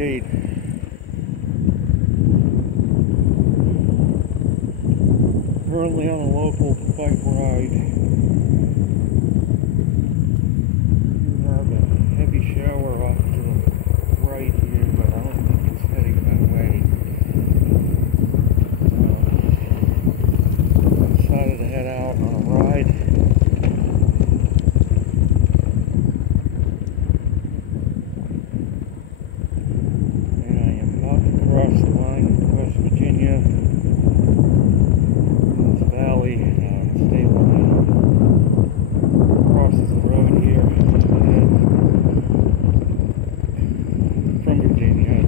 update. Currently on a local bike ride. We have a heavy shower off to the right here, but I don't think it's heading that way. I decided to head out on a ride. Across the line into West Virginia, this valley, state line, crosses the road here from Virginia.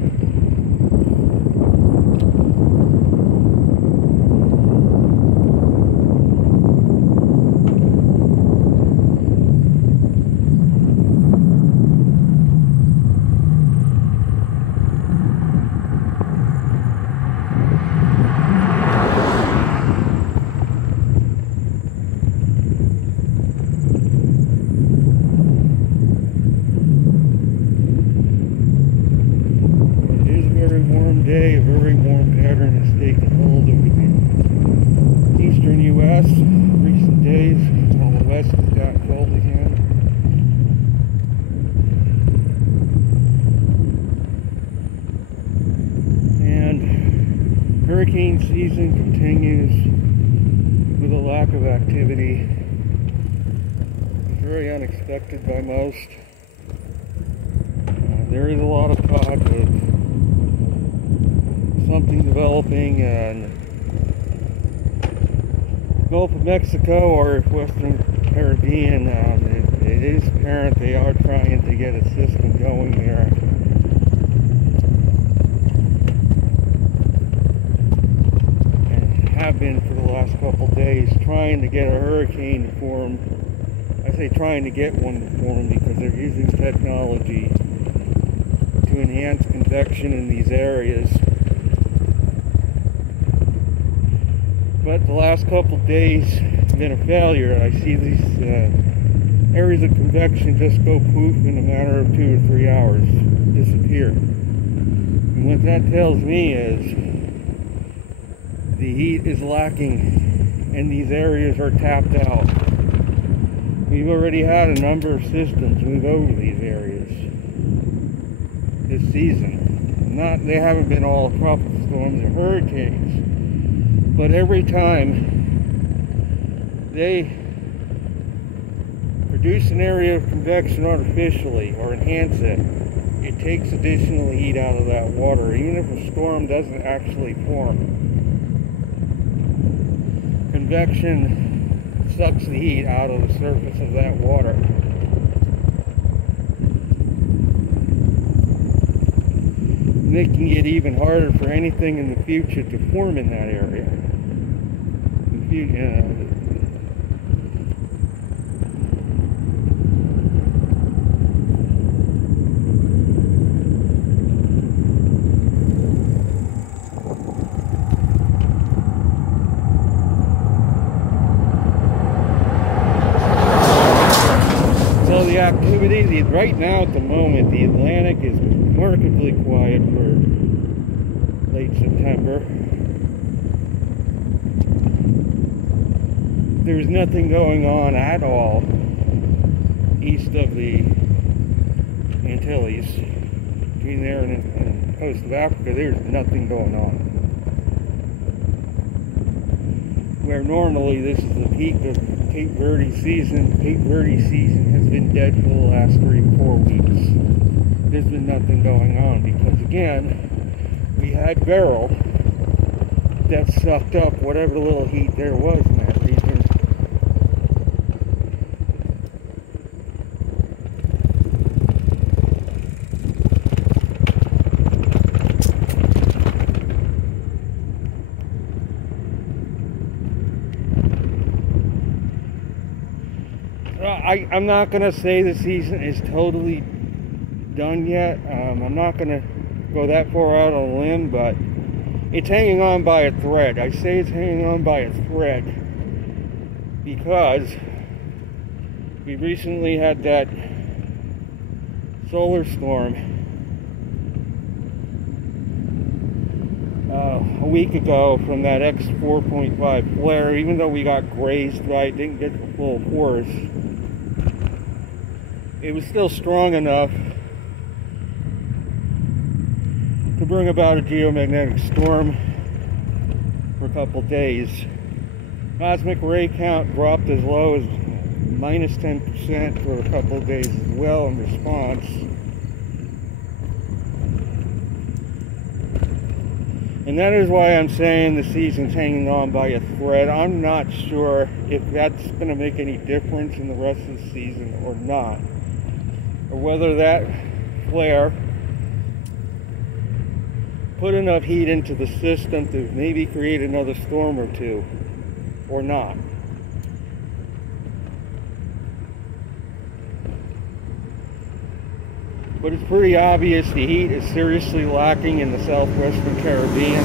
Day, a very warm pattern has taken hold over the eastern U.S. recent days, while the west has gotten cold again. And hurricane season continues with a lack of activity. It's very unexpected by most. There is a lot of talk of something developing in Gulf of Mexico or Western Caribbean. It is apparent they are trying to get a system going there. And have been for the last couple days, trying to get a hurricane to form. I say trying to get one to form because they're using technology to enhance convection in these areas. But the last couple of days have been a failure. I see these areas of convection just go poof in a matter of 2 or 3 hours, disappear. And what that tells me is the heat is lacking and these areas are tapped out. We've already had a number of systems move over these areas this season. They haven't been all tropical storms or hurricanes. But every time they produce an area of convection artificially or enhance it, it takes additional heat out of that water, even if a storm doesn't actually form. Convection sucks the heat out of the surface of that water. Making it even harder for anything in the future to form in that area. So the activity, right now at the moment, the Atlantic is remarkably quiet for late September. There's nothing going on at all east of the Antilles. Between there and the coast of Africa, there's nothing going on. Where normally this is the peak of Cape Verde season. Cape Verde season has been dead for the last 3 or 4 weeks. There's been nothing going on because, again, we had Beryl that sucked up whatever little heat there was in that region. I'm not going to say the season is totally done yet. I'm not going to go that far out on a limb, but it's hanging on by a thread. I say it's hanging on by a thread because we recently had that solar storm a week ago from that X4.5 flare. Even though we got grazed by it, didn't get the full force, it was still strong enough to bring about a geomagnetic storm for a couple days. Cosmic ray count dropped as low as minus 10% for a couple of days as well in response. And that is why I'm saying the season's hanging on by a thread. I'm not sure if that's going to make any difference in the rest of the season or not. Or whether that flare put enough heat into the system to maybe create another storm or two, or not. But it's pretty obvious the heat is seriously lacking in the southwestern Caribbean.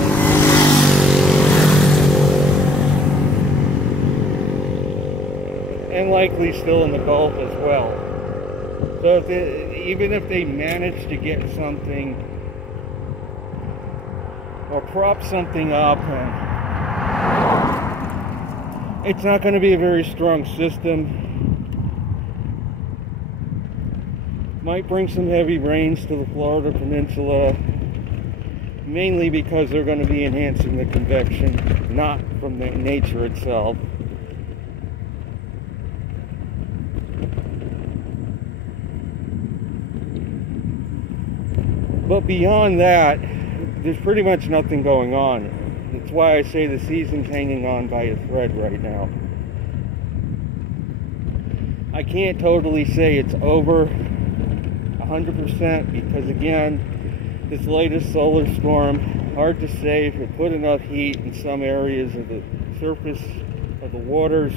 And likely still in the Gulf as well. So even if they manage to get something or prop something up, it's not going to be a very strong system. Might bring some heavy rains to the Florida Peninsula, mainly because they're going to be enhancing the convection, not from the nature itself. But beyond that, there's pretty much nothing going on. That's why I say the season's hanging on by a thread right now. I can't totally say it's over 100% because, again, this latest solar storm, hard to say if it put enough heat in some areas of the surface of the waters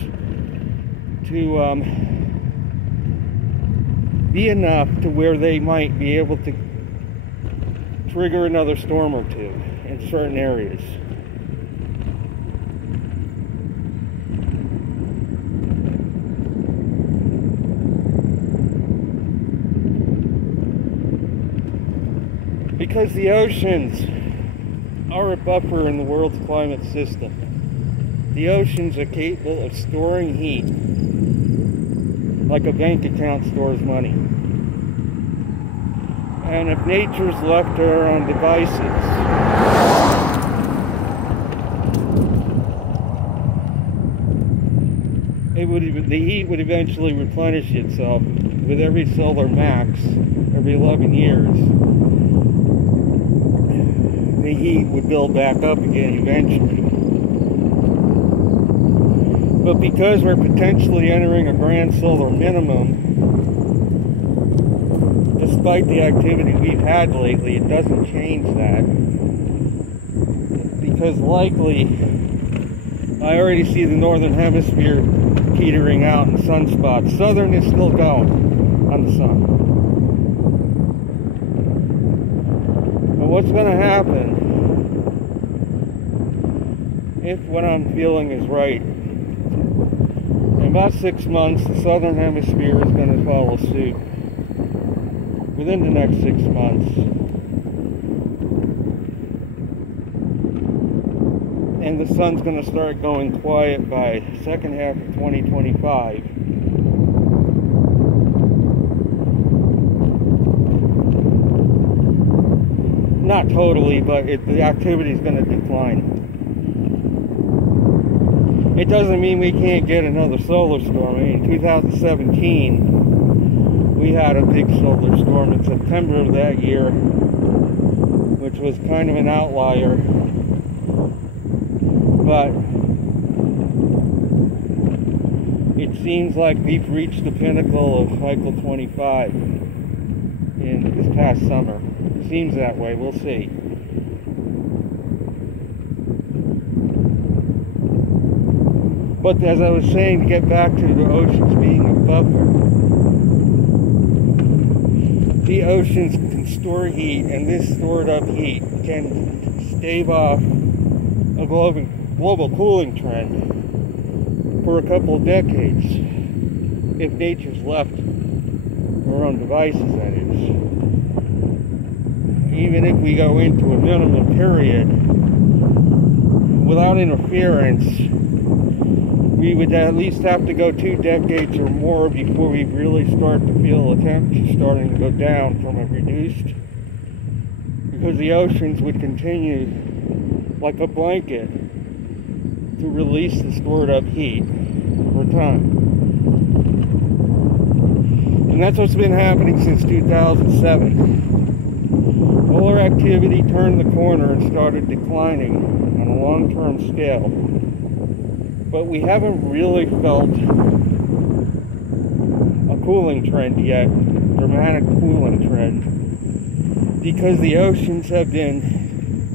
to be enough to where they might be able to trigger another storm or two in certain areas. Because the oceans are a buffer in the world's climate system. The oceans are capable of storing heat like a bank account stores money. And if nature's left to her own devices, the heat would eventually replenish itself with every solar max every 11 years. The heat would build back up again eventually. But because we're potentially entering a grand solar minimum, despite the activity we've had lately, it doesn't change that. Because likely, I already see the northern hemisphere petering out in sunspots. Southern is still going on the sun. But what's going to happen, if what I'm feeling is right, in about 6 months, the southern hemisphere is going to follow suit. Within the next 6 months. And the sun's going to start going quiet by second half of 2025. Not totally, but the activity is going to decline. It doesn't mean we can't get another solar storm. I mean, in 2017, we had a big solar storm in September of that year, which was kind of an outlier. But it seems like we've reached the pinnacle of cycle 25 in this past summer. It seems that way. We'll see. But as I was saying, to get back to the oceans being a buffer, the oceans can store heat, and this stored up heat can stave off a global cooling trend for a couple of decades, if nature's left her own devices, that is. Even if we go into a minimum period, without interference, we would at least have to go 2 decades or more before we really start to feel the temperature starting to go down from a reduced, because the oceans would continue like a blanket to release the stored up heat over time. And that's what's been happening since 2007. Polar activity turned the corner and started declining on a long-term scale. But we haven't really felt a cooling trend yet, dramatic cooling trend, because the oceans have been,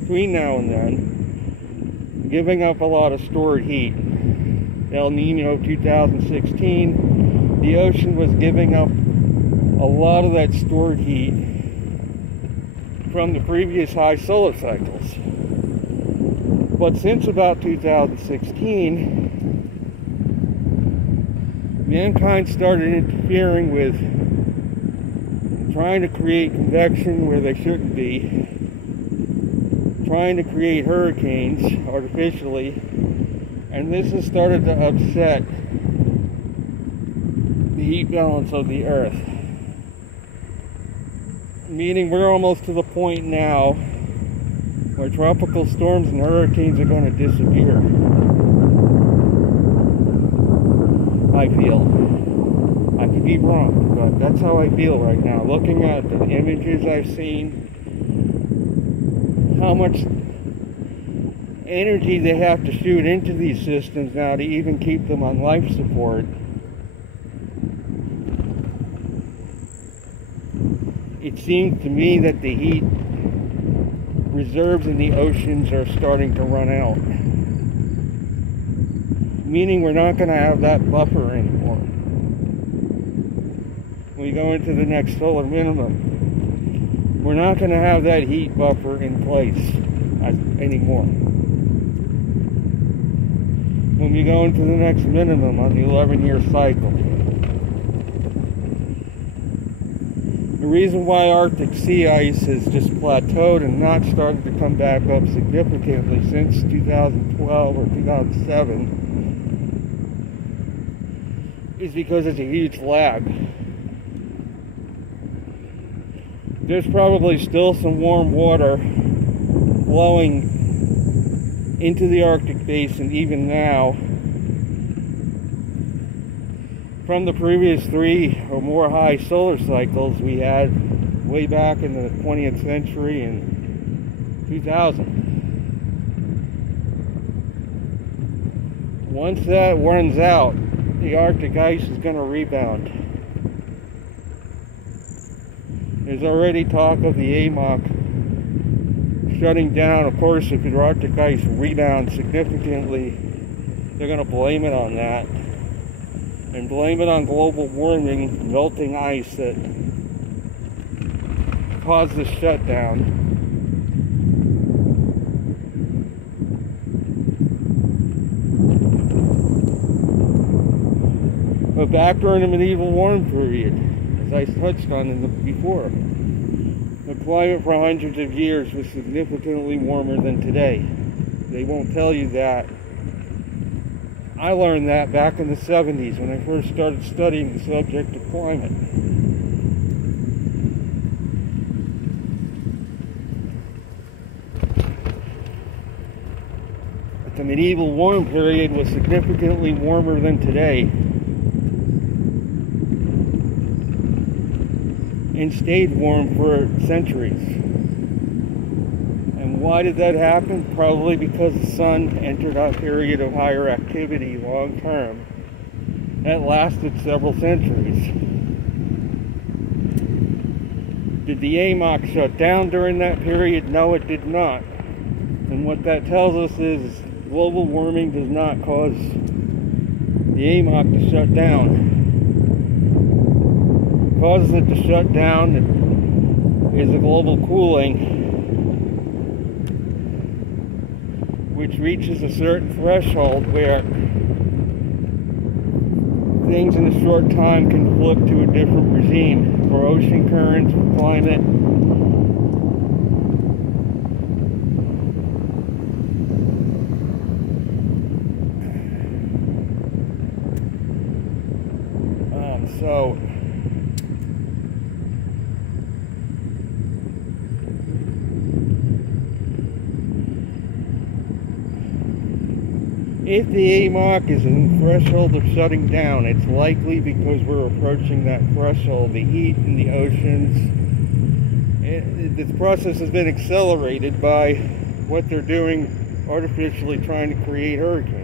between now and then, giving up a lot of stored heat. El Nino 2016, the ocean was giving up a lot of that stored heat from the previous high solar cycles. But since about 2016, mankind started interfering with trying to create convection where they shouldn't be, trying to create hurricanes artificially, and this has started to upset the heat balance of the earth. Meaning we're almost to the point now where tropical storms and hurricanes are going to disappear. I feel. I could be wrong, but that's how I feel right now. Looking at the images I've seen, how much energy they have to shoot into these systems now to even keep them on life support. It seems to me that the heat reserves in the oceans are starting to run out. Meaning we're not going to have that buffer anymore. When we go into the next solar minimum, we're not going to have that heat buffer in place anymore. When we go into the next minimum on the 11-year cycle. The reason why Arctic sea ice has just plateaued and not started to come back up significantly since 2012 or 2007 is because it's a huge lag. There's probably still some warm water flowing into the Arctic basin even now from the previous 3 or more high solar cycles we had way back in the 20th century in 2000. Once that runs out, the Arctic ice is going to rebound. There's already talk of the AMOC shutting down. Of course, if the Arctic ice rebounds significantly, they're going to blame it on that. And blame it on global warming, melting ice that caused this shutdown. But back during the medieval warm period, as I touched on before, the climate for hundreds of years was significantly warmer than today. They won't tell you that. I learned that back in the 70s when I first started studying the subject of climate. But the medieval warm period was significantly warmer than today, and stayed warm for centuries. And why did that happen? Probably because the sun entered a period of higher activity long term that lasted several centuries. Did the AMOC shut down during that period? No, it did not. And what that tells us is global warming does not cause the AMOC to shut down. What causes it to shut down is the global cooling, which reaches a certain threshold where things in a short time can flip to a different regime for ocean currents, for climate. So if the AMOC is in the threshold of shutting down, it's likely because we're approaching that threshold. The heat in the oceans, this process has been accelerated by what they're doing, artificially trying to create hurricanes.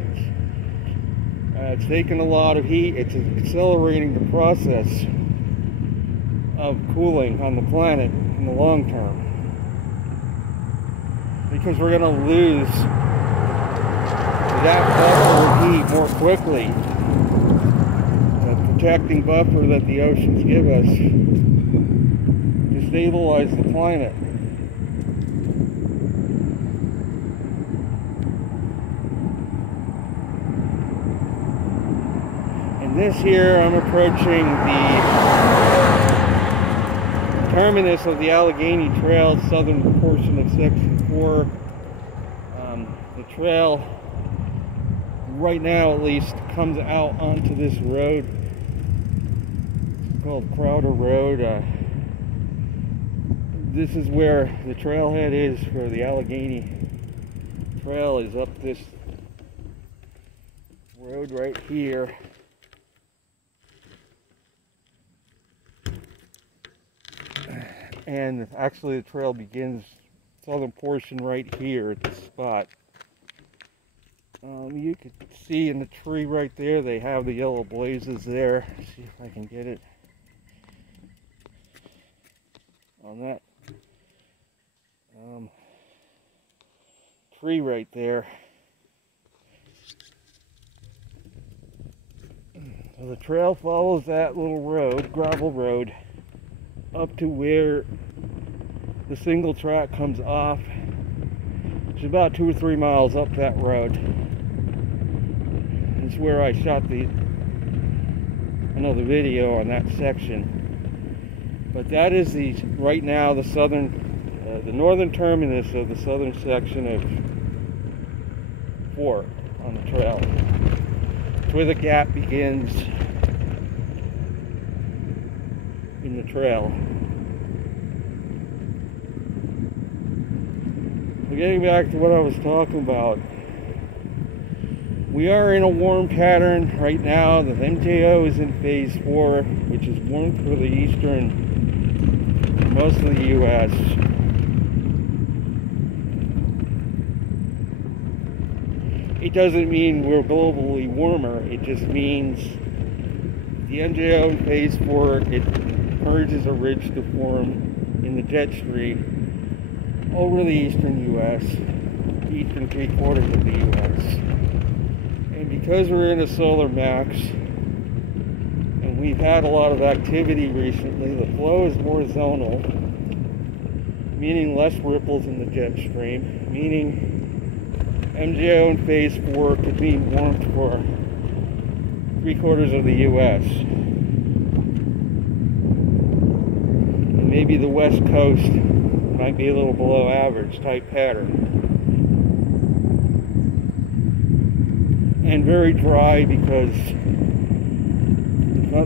It's taken a lot of heat. It's accelerating the process of cooling on the planet in the long term, because we're going to lose that buffer of heat more quickly. The protecting buffer that the oceans give us to stabilize the climate. And this here, I'm approaching the terminus of the Allegheny Trail, southern portion of Section 4. The trail, right now at least, comes out onto this road. It's called Crowder Road. This is where the trailhead is for the Allegheny Trail, is up this road right here. And actually the trail begins, southern portion right here at this spot. You can see in the tree right there, they have the yellow blazes there. Let's see if I can get it on that tree right there. So the trail follows that little road, gravel road, up to where the single track comes off. It's about 2 or 3 miles up that road. It's where I shot another video on that section. But that is right now the the northern terminus of the southern section of 4 on the trail. It's where the gap begins in the trail. So getting back to what I was talking about, we are in a warm pattern right now. The MJO is in phase 4, which is warm for the eastern, most of the U.S. It doesn't mean we're globally warmer. It just means the MJO in phase 4, it encourages a ridge to form in the jet stream over the eastern U.S., eastern 3/4 of the U.S. And because we're in a solar max, and we've had a lot of activity recently, the flow is more zonal, meaning less ripples in the jet stream, meaning MJO in phase 4 could mean warmth for 3/4 of the U.S. And maybe the West Coast might be a little below average type pattern. And very dry because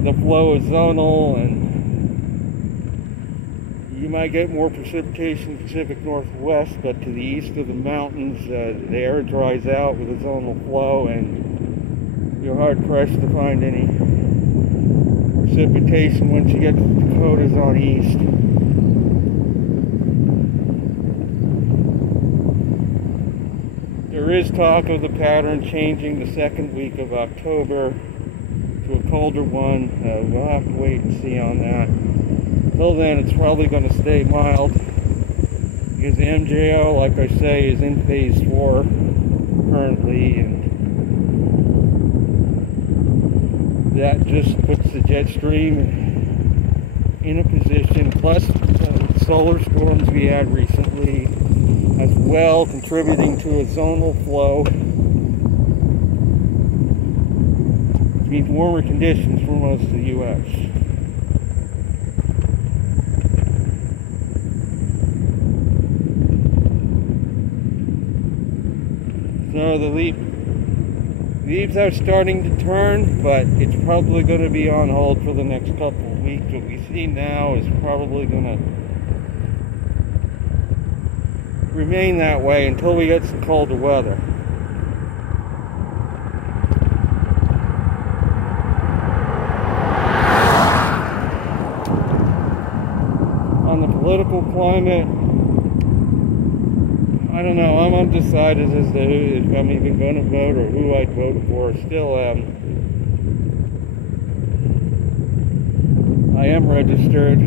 the flow is zonal, and you might get more precipitation in the Pacific Northwest, but to the east of the mountains, the air dries out with a zonal flow, and you're hard pressed to find any precipitation once you get to the Dakotas on east. There is talk of the pattern changing the second week of October to a colder one. We'll have to wait and see on that. Until then, it's probably going to stay mild, because the MJO, like I say, is in phase 4 currently, and that just puts the jet stream in a position, plus the solar storms we had recently as well, contributing to a zonal flow, which means warmer conditions for most of the U.S. So the Leaves are starting to turn, but it's probably going to be on hold for the next couple of weeks. What we see now is probably going to remain that way until we get some colder weather. On the political climate, I don't know. I'm undecided as to if I'm even going to vote or who I'd vote for. Still am. I am registered.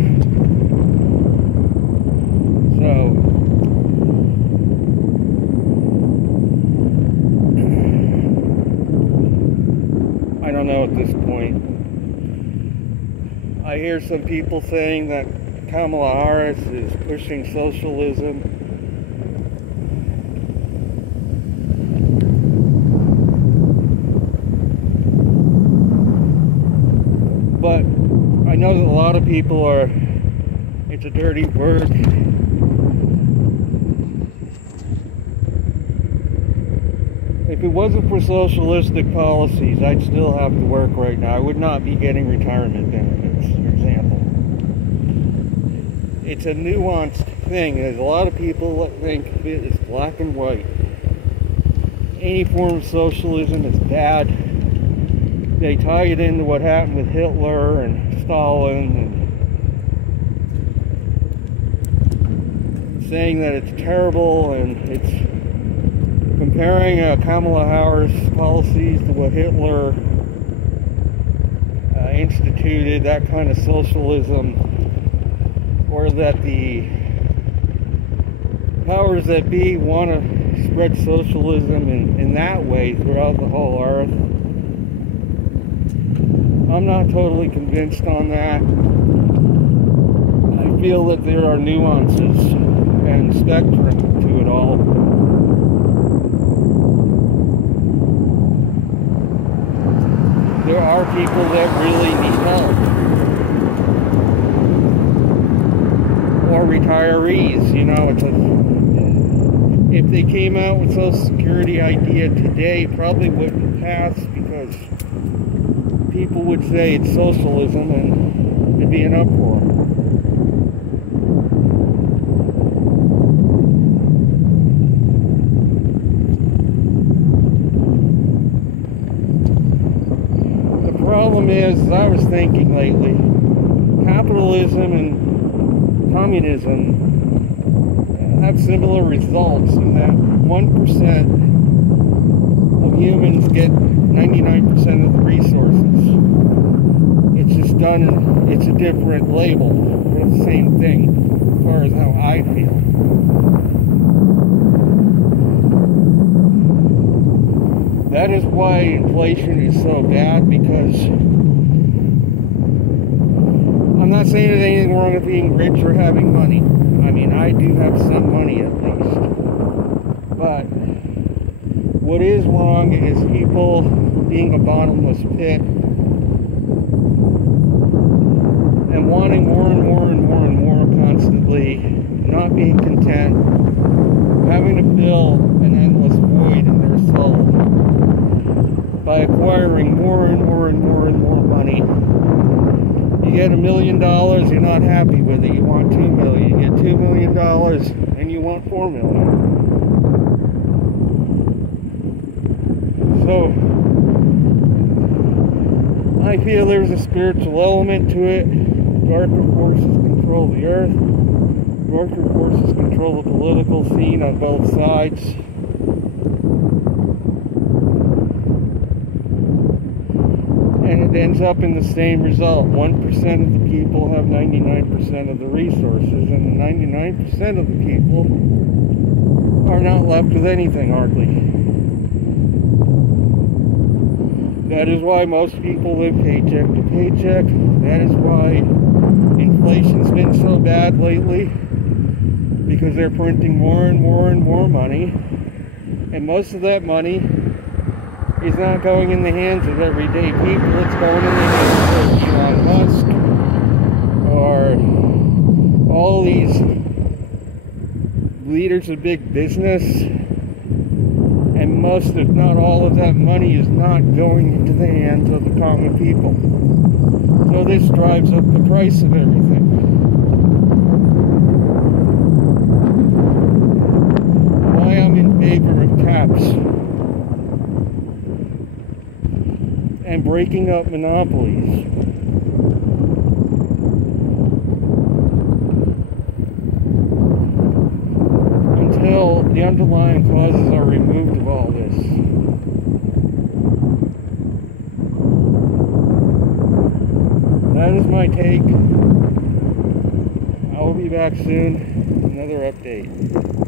So, I don't know at this point. I hear some people saying that Kamala Harris is pushing socialism. But I know that a lot of people are, it's a dirty word. If it wasn't for socialistic policies, I'd still have to work right now. I would not be getting retirement benefits, for example. It's a nuanced thing. There's a lot of people that think of it as black and white. Any form of socialism is bad. They tie it into what happened with Hitler and Stalin, and saying that it's terrible, and it's comparing Kamala Harris policies to what Hitler instituted, that kind of socialism, or that the powers that be want to spread socialism in that way throughout the whole earth. I'm not totally convinced on that. I feel that there are nuances and spectrum to it all. There are people that really need help. Or retirees, you know, if they came out with Social Security idea today, probably wouldn't pass because people would say it's socialism and it'd be an uproar. The problem is, as I was thinking lately, capitalism and communism have similar results in that 1% of humans get 99% of the resources. It's just done, it's a different label for the same thing, as far as how I feel. That is why inflation is so bad, because I'm not saying there's anything wrong with being rich or having money. I mean, I do have some money at least. But what is wrong is people being a bottomless pit and wanting more and more and more and more constantly, not being content, having to fill an endless void in their soul by acquiring more and more and more and more money. You get $1 million, you're not happy with it, you want $2 million. You get $2 million and you want $4 million. So I feel there's a spiritual element to it. Darker forces control the earth. Darker forces control the political scene on both sides. And it ends up in the same result. 1% of the people have 99% of the resources, and the 99% of the people are not left with anything, hardly. That is why most people live paycheck to paycheck. That is why inflation's been so bad lately, because they're printing more and more and more money, and most of that money is not going in the hands of everyday people. It's going in the hands of Elon Musk or all these leaders of big business, and most, if not all, of that money is not going into the hands of the common people. So this drives up the price of everything. Why I'm in favor of caps and breaking up monopolies. Until the underlying causes are removed of all this. That is my take. I will be back soon. Another update.